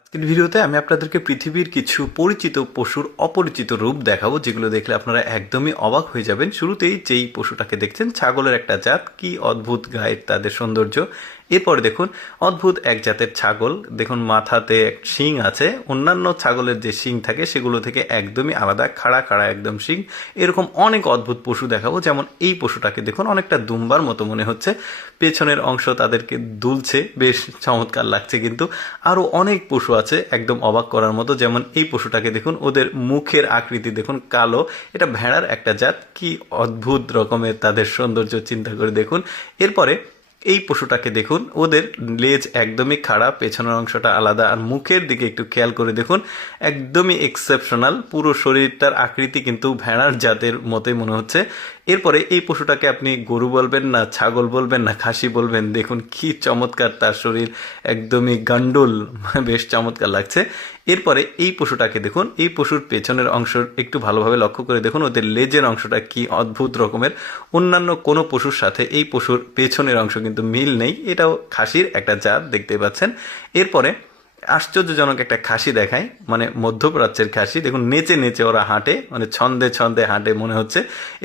আজকের ভিডিওতে আমি আপনাদেরকে পৃথিবীর কিছু পরিচিত পশুর অপরিচিত রূপ দেখাবো, যেগুলো দেখলে আপনারা একদমই অবাক হয়ে যাবেন। শুরুতেই যেই পশুটাকে দেখছেন, ছাগলের একটা জাত, কি অদ্ভুত গায়ের তাদের সৌন্দর্য। এরপরে দেখুন অদ্ভুত এক জাতের ছাগল, দেখুন মাথাতে শিং আছে, অন্যান্য ছাগলের যে শিং থাকে সেগুলো থেকে একদমই আলাদা, খাড়া খাড়া একদম শিং। এরকম অনেক অদ্ভুত পশু দেখাবো। যেমন এই পশুটাকে দেখুন, অনেকটা দুম্বার মতো মনে হচ্ছে, পেছনের অংশ তাদেরকে দুলছে, বেশ চমৎকার লাগছে। কিন্তু আরও অনেক পশু আছে একদম অবাক করার মতো। যেমন এই পশুটাকে দেখুন, ওদের মুখের আকৃতি দেখুন কালো, এটা ভেড়ার একটা জাত, কি অদ্ভুত রকমের তাদের সৌন্দর্য চিন্তা করে দেখুন। এরপরে এই পশুটাকে দেখুন, ওদের লেজ একদমই খাড়া, পেছনের অংশটা আলাদা, আর মুখের দিকে একটু খেয়াল করে দেখুন, একদমই এক্সেপশনাল, পুরো শরীরটার আকৃতি কিন্তু ভেড়ার জাতের মতোই মনে হচ্ছে। এরপরে এই পশুটাকে আপনি গরু বলবেন না, ছাগল বলবেন না, খাসি বলবেন, দেখুন কি চমৎকার তার শরীর, একদমই গান্ডুল, বেশ চমৎকার লাগছে। এরপরে এই পশুটাকে দেখুন, এই পশুর পেছনের অংশ একটু ভালোভাবে লক্ষ্য করে দেখুন, ওদের লেজের অংশটা কি অদ্ভুত রকমের। অন্যান্য কোনো পশুর সাথে এই পশুর পেছনের অংশ কিন্তু মিল নেই, এটাও খাসির একটা জাত, দেখতে পাচ্ছেন। এরপরে আশ্চর্যজনক একটা খাসি দেখায়, মানে মধ্যপ্রাচ্যের খাসি, দেখুন নেচে নেচে ওরা হাঁটে, মানে ছন্দে ছন্দে হাঁটে মনে হচ্ছে,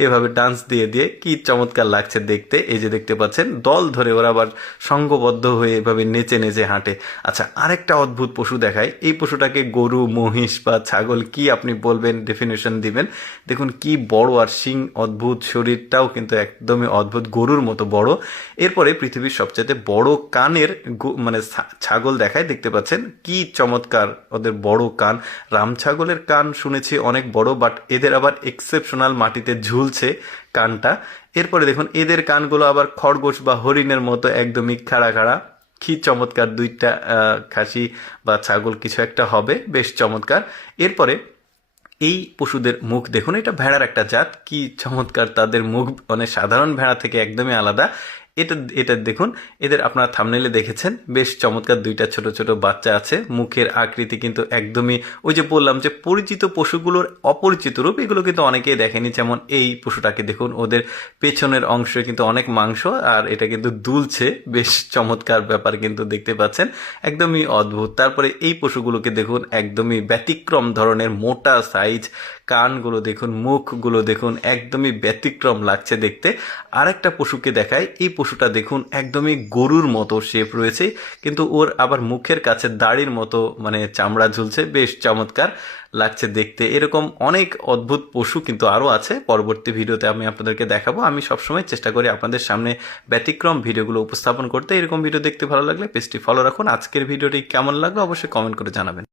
এভাবে ডান্স দিয়ে দিয়ে, কি চমৎকার লাগছে দেখতে। এই যে দেখতে পাচ্ছেন দল ধরে ওরা আবার সঙ্গবদ্ধ হয়ে এভাবে নেচে নেচে হাঁটে। আচ্ছা, আরেকটা অদ্ভুত পশু দেখায়, এই পশুটাকে গরু, মহিষ বা ছাগল কি আপনি বলবেন, ডেফিনেশন দিবেন। দেখুন কি বড়, আর শিং অদ্ভুত, শরীরটাও কিন্তু একদমই অদ্ভুত, গরুর মতো বড়। এরপরে পৃথিবীর সবচেয়ে বড় কানের মানে ছাগল দেখায়, দেখতে পাচ্ছেন কি চমৎকার ওদের বড় কান। রাম ছাগলের কান শুনেছি অনেক বড়, বাট এদের আবার এক্সেপশনাল, মাটিতে ঝুলছে কানটা। এরপরে দেখুন এদের কানগুলো আবার খরগোশ বা হরিণের মতো একদমই খাড়া খাড়া, কি চমৎকার, দুইটা খাসি বা ছাগল কিছু একটা হবে, বেশ চমৎকার। এরপরে এই পশুদের মুখ দেখুন, এটা ভেড়ার একটা জাত, কি চমৎকার তাদের মুখ, মানে সাধারণ ভেড়া থেকে একদমই আলাদা। এটা এটা দেখুন, এদের আপনারা থাম্বনেইলে দেখেছেন, বেশ চমৎকার দুইটা ছোট ছোট বাচ্চা আছে, মুখের আকৃতি কিন্তু একদমই, ওই যে বললাম যে পরিচিত পশুগুলোর অপরিচিত রূপ, এগুলো কিন্তু অনেকেই দেখেনি। যেমন এই পশুটাকে দেখুন, ওদের পেছনের অংশে কিন্তু অনেক মাংস, আর এটা কিন্তু দুলছে, বেশ চমৎকার ব্যাপার কিন্তু দেখতে পাচ্ছেন, একদমই অদ্ভুত। তারপরে এই পশুগুলোকে দেখুন, একদমই ব্যতিক্রম ধরনের মোটা সাইজ, কানগুলো দেখুন, মুখগুলো দেখুন, একদমই ব্যতিক্রম লাগছে দেখতে। আরেকটা পশুকে দেখায়, এই পশুটা দেখুন একদমই গরুর মতো শেপ রয়েছে, কিন্তু ওর আবার মুখের কাছে দাড়ির মতো মানে চামড়া ঝুলছে, বেশ চমৎকার লাগছে দেখতে। এরকম অনেক অদ্ভুত পশু কিন্তু আরও আছে, পরবর্তী ভিডিওতে আমি আপনাদেরকে দেখাবো। আমি সবসময় চেষ্টা করি আপনাদের সামনে ব্যতিক্রম ভিডিওগুলো উপস্থাপন করতে। এরকম ভিডিও দেখতে ভালো লাগলে পেজটি ফলো রাখুন। আজকের ভিডিওটি কেমন লাগলো অবশ্যই কমেন্ট করে জানাবেন।